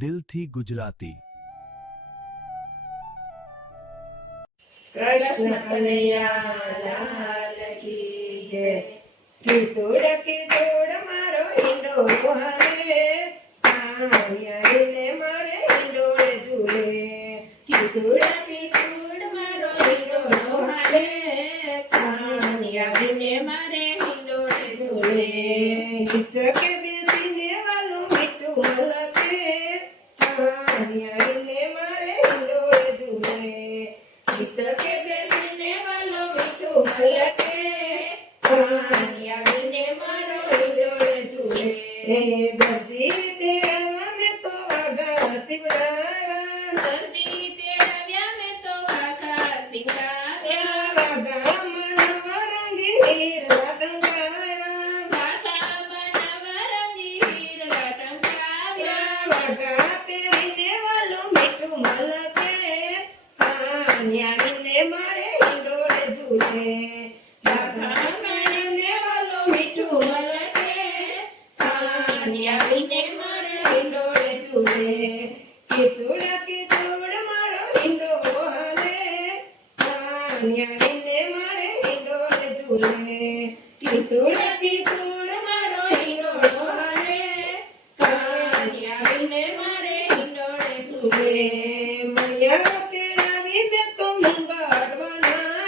દિલથી ગુજરાતી. કૃષ્ણ કનૈયા લાલ કી જય. કિશોર કિશોર મારો હિંડોળો હાલે, આંગણે મારે હિંડોળે ઝૂલે. કિશોર કિશોર મારો હિંડોળો હાલે, આંગણે મારે હિંડોળે ઝૂલે. હિચકે બેસીને વાલું મીઠું મલકે, આંગણે મારે હિંડોળે ઝૂલે. હિચકે બેસીને વાલો મીઠું મલકે, આંગણે મારો હિંડોળે ઝૂલે. દરજી તેડાવ્યા મેં તો વાઘા સીવડાવ્યા, દરજી તેડાવ્યા મેં તો વાઘા સીવડાવ્યા. વાઘા બનાવવા રંગી હીરા ટંગાવ્યા, વાઘા બનાવવા રંગી હીરા ટંગાવ્યા. વાઘા પહેરીને વાલો મીઠું મલકે, આંગણે મારે હિંડોળે ઝૂલે. વાઘા પહેરીને વાલો મીઠું મલકે, આંગણે મારે હિંડોળે ઝૂલે. કિશોર કિશોર મારો હિંડોળો હાલે, આંગણે મારે હિંડોળે ઝૂલે. કિશોર કિશોર મારો હિંડોળો હાલે, આંગણે મારે હિંડોળે ઝૂલે. મૈયા તેડાવી મેં તો મુંગટ બનાવ્યા,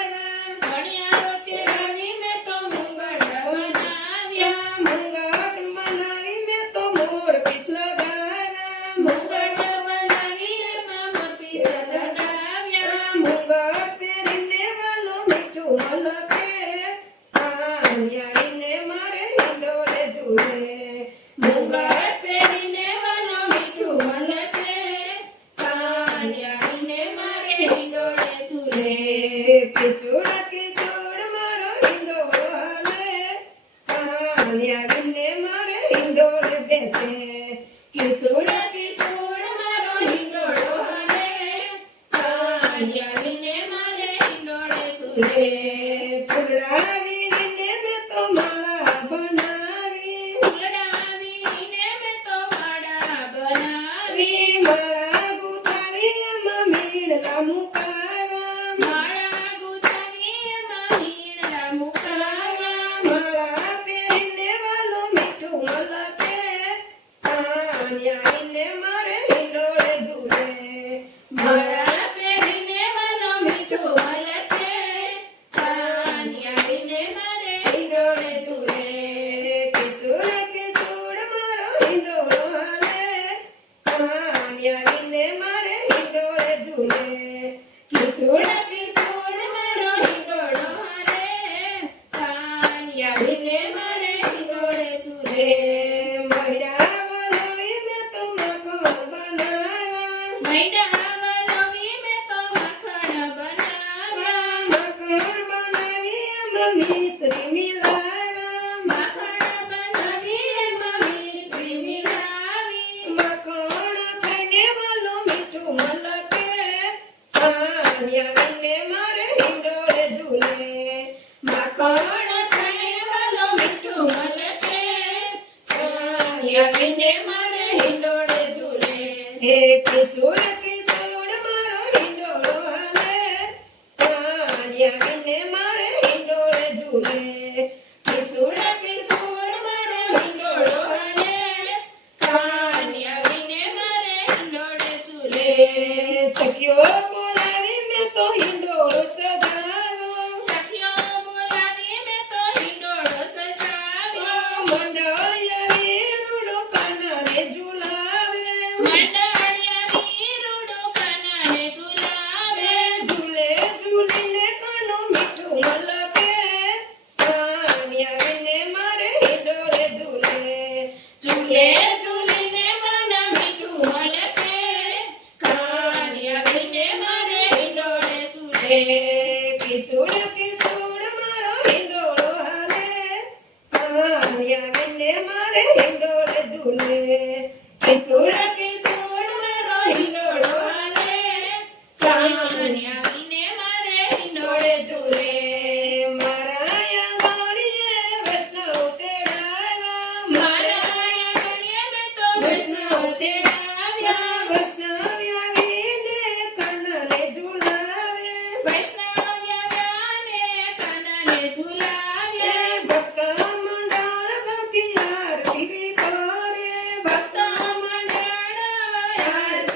મણિયારો તેડાવી મેં તો મુંગટ બનાવ્યા. મુંગટ બનાવી મેં તો મોરપીંછ લગાવ્યા, મુંગટ બનાવી એમાં મોરપીંછ લગાવ્યા. મુંગટ પહેરીને વાલો મીઠું મલકે, આંગણે મારે હિંડોળે ઝૂલે. મુંગટ પહેરીને વાલો મીઠું મલકે, આંગણે મારે હિંડોળે ઝૂલે. કિશોર કિશોર મારો હિંડોળો હાલે, આંગણે મારે હિંડોળે બેસે. કિશોર કિશોર મારો હિંડોળો હાલે, આંગણે મારે હિંડોળે ઝૂલે. ફૂલડાવીને મેં તો માળા બનાવી, ફૂલડાવીને મેં તો માળા બનાવી. માળા ગુંથાવી એમાં મીણલા મુકાવ્યા, માળા ગુંથાવી એમાં મીણલા મુકાવ્યા. માળા પહેરીને વાલો મીઠું મલકે, આંગણે મારે હિંડોળે ઝૂલે. માળા પહેરીને વાલો મીઠું મલકે, આંગણે મારે હિંડોળે ઝૂલે. કિશોર કિશોર મારો હિંડોળો હાલે, આંગણે મારે હિંડોળે ઝૂલે. કિશોર કિશોર મારો હિંડોળો હાલે, આંગણે મારે હિંડોળે ઝૂલે. મૈડા વલોવી મેં તો માખણ બનાવ્યા, મૈડા વલોવી મેં તો માખણ બનાવ્યા. માખણ બનાવી એમાં મિશ્રી મિલાવ્યા, માખણ બનાવી એમાં મિશ્રી મિલાવી. માખણ ખાઈને વાલો મીઠું મલકે, આંગણે મારે હિંડોળે ઝૂલે. માખણ ખાઈને વાલો મીઠું મલકે, આંગણે મારે હિંડોળે ઝૂલે. કિશોર કિશોર મારો હિંડોળો હાલે, આંગણે મારે હિંડોળે ઝૂલે. કિશોર કિશોર મારો હિંડોળો હાલે, આંગણે મારે હિંડોળે ઝૂલે. સખીઓ બોલાવી મેં તો હિંડોળો સજાવ્યો, સખીઓ બોલાવી મેં તો હિંડોળો સજાવ્યો. મંડળિયા વીરુડો કાનારે ઝુલાવે, મંડળિયા વીરુડો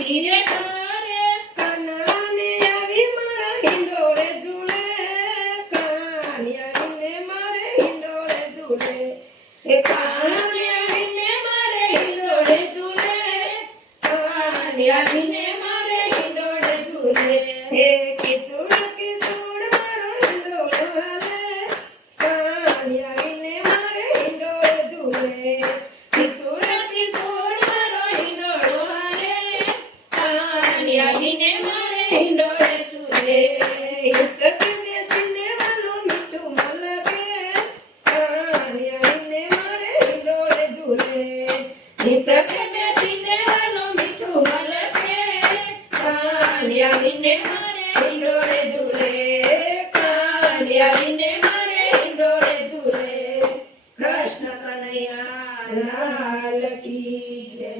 નથી રે ઘરે કાનાને આવી મારા હિંડોળે ઝૂલે, કાની આવીને મારે હિંડોળે ઝૂલે. એ કાને આવીને મારે હિંડોળે ઝૂલે, કાને આવીને મારે હિંડોળે ઝૂલે. હે કિશોર કિશોર મારો હિંડોળો હાલે, કાની આવીને મારે હિંડોળે ઝૂલે. કિશોર કિશોર મારો હિંડોળો હાલે, કાને આવીને મારે હિંડોળે ઝૂલે. હિંચકે બેસીને વાલો મીઠું મલકે, કાની આવીને મારે હિંડોળે ઝૂલે. હિંચકે બેસીને વાલો મીઠું મલકે, કાને આવીને મારે હિંડોળે ઝૂલે. કાને આવીને મારે હિંડોળે ઝૂલે. કૃષ્ણ કનૈયા લાલ કી જય.